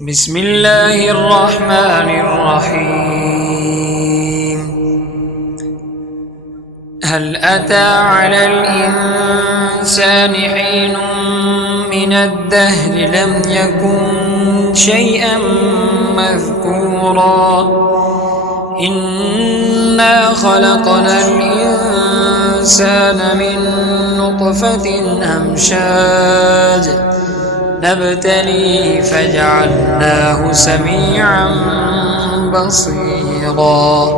بسم الله الرحمن الرحيم. هل أتى على الإنسان حين من الدهر لم يكن شيئا مذكورا إنا خلقنا الإنسان من نطفة أمشاج نبتليه فجعلناه سميعا بصيرا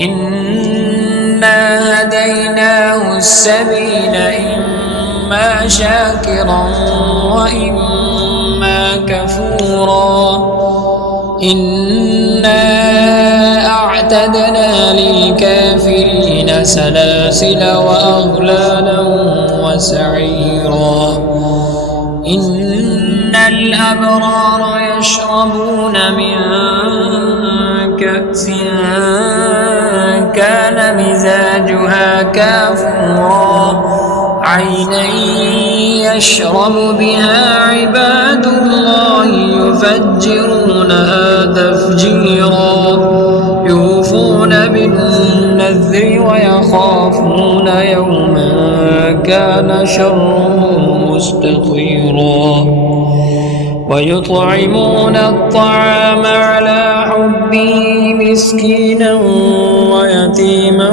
إنا هديناه السبيل إما شاكرا وإما كفورا إنا أعتدنا للكافرين سلاسل وأغلالا وسعيرا إن الأبرار يشربون من كأس كان مزاجها كافورا عينا يشرب بها عباد الله يفجرونها تفجيرا يوفون بالنذر ويخافون يوما كان شره مستطيرا ويطعمون الطعام على حبه مسكينا ويتيما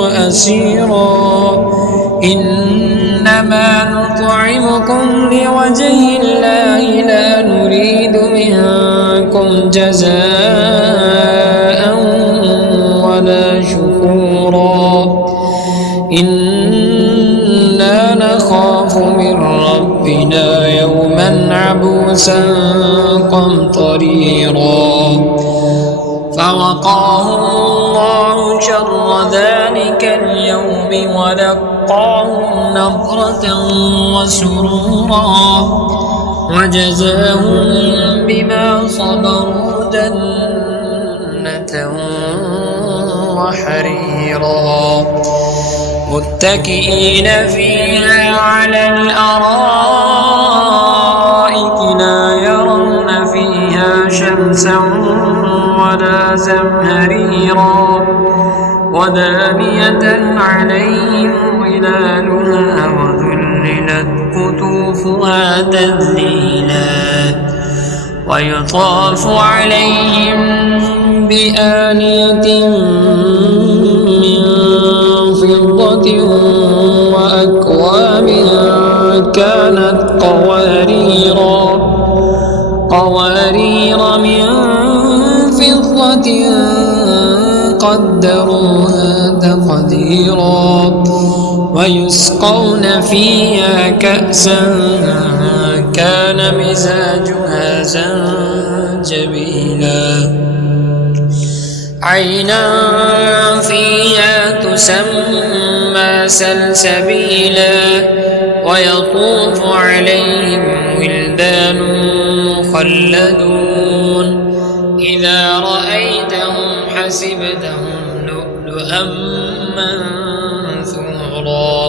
وأسيرا إنما نطعمكم لوجه الله لا نريد منكم جزاء ولا شكورا إنا نخاف من ربنا يوما عبوسا قمطريرا فوقاهم الله شر ذلك اليوم ولقاهم نضرة وسرورا وجزاهم بما صبروا جنة وحريرا متكئين فيها على الأرائك لا يرون فيها شمسا ولا زمهريرا ودانية عليهم ظلالها وذللت قطوفها تذليلا ويطاف عليهم بآنية من فضة وأكواب كانت قوارير من فضة قدروها تقديرا ويسقون فيها كأسا كان مزاجها زنجبيلا عينا فيها تسمى سلسبيلا ويطوف عليهم ولدان مخلدون إذا رأيتهم حسبتهم لؤلؤا منثورا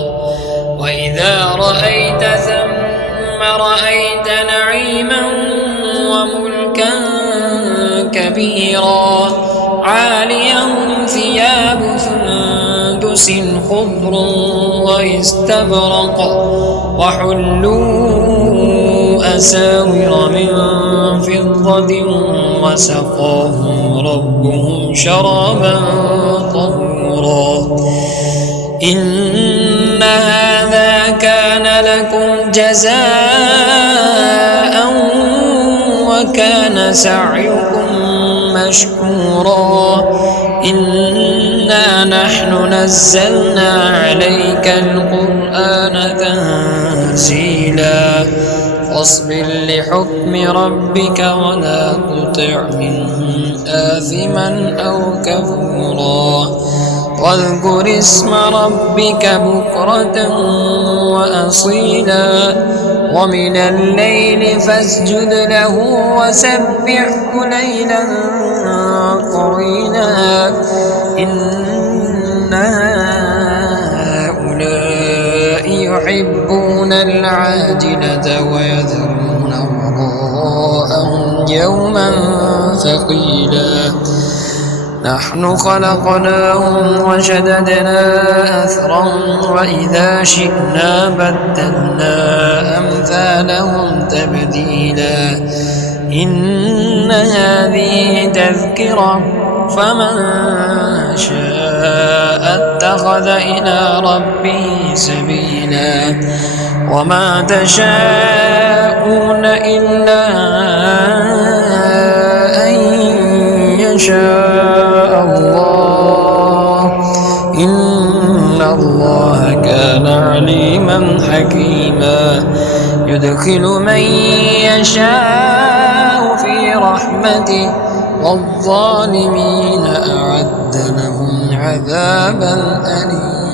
وإذا رأيت ثم رأيت نعيما وملكا كبيرا عاليهم ثياب سندس خضر واستبرق وحلوا أساور من فضة وسقاهم ربهم شرابا طهورا إن هذا كان لكم جزاء وكان سعيكم مشكورا إنا نحن نزلنا عليك القرآن تنزيلا فاصبر لحكم ربك ولا تطع منهم آثما أو كفورا واذكر اسم ربك بكرة وأصيلا ومن الليل فاسجد له وسبحه ليلا طويلا إن هؤلاء يحبون العاجلة ويذرون وراءهم يوما ثقيلا نحن خلقناهم وشددنا أثرهم وإذا شئنا بدلنا أمثالهم تبديلا إن هذه تذكرة فمن شاء اتخذ إلى ربه سبيلا وما تشاءون إلا أن يشاء الله إن الله كان عليما حكيما يدخل من يشاء في رحمته والظالمين أعد لهم عذابا أليما.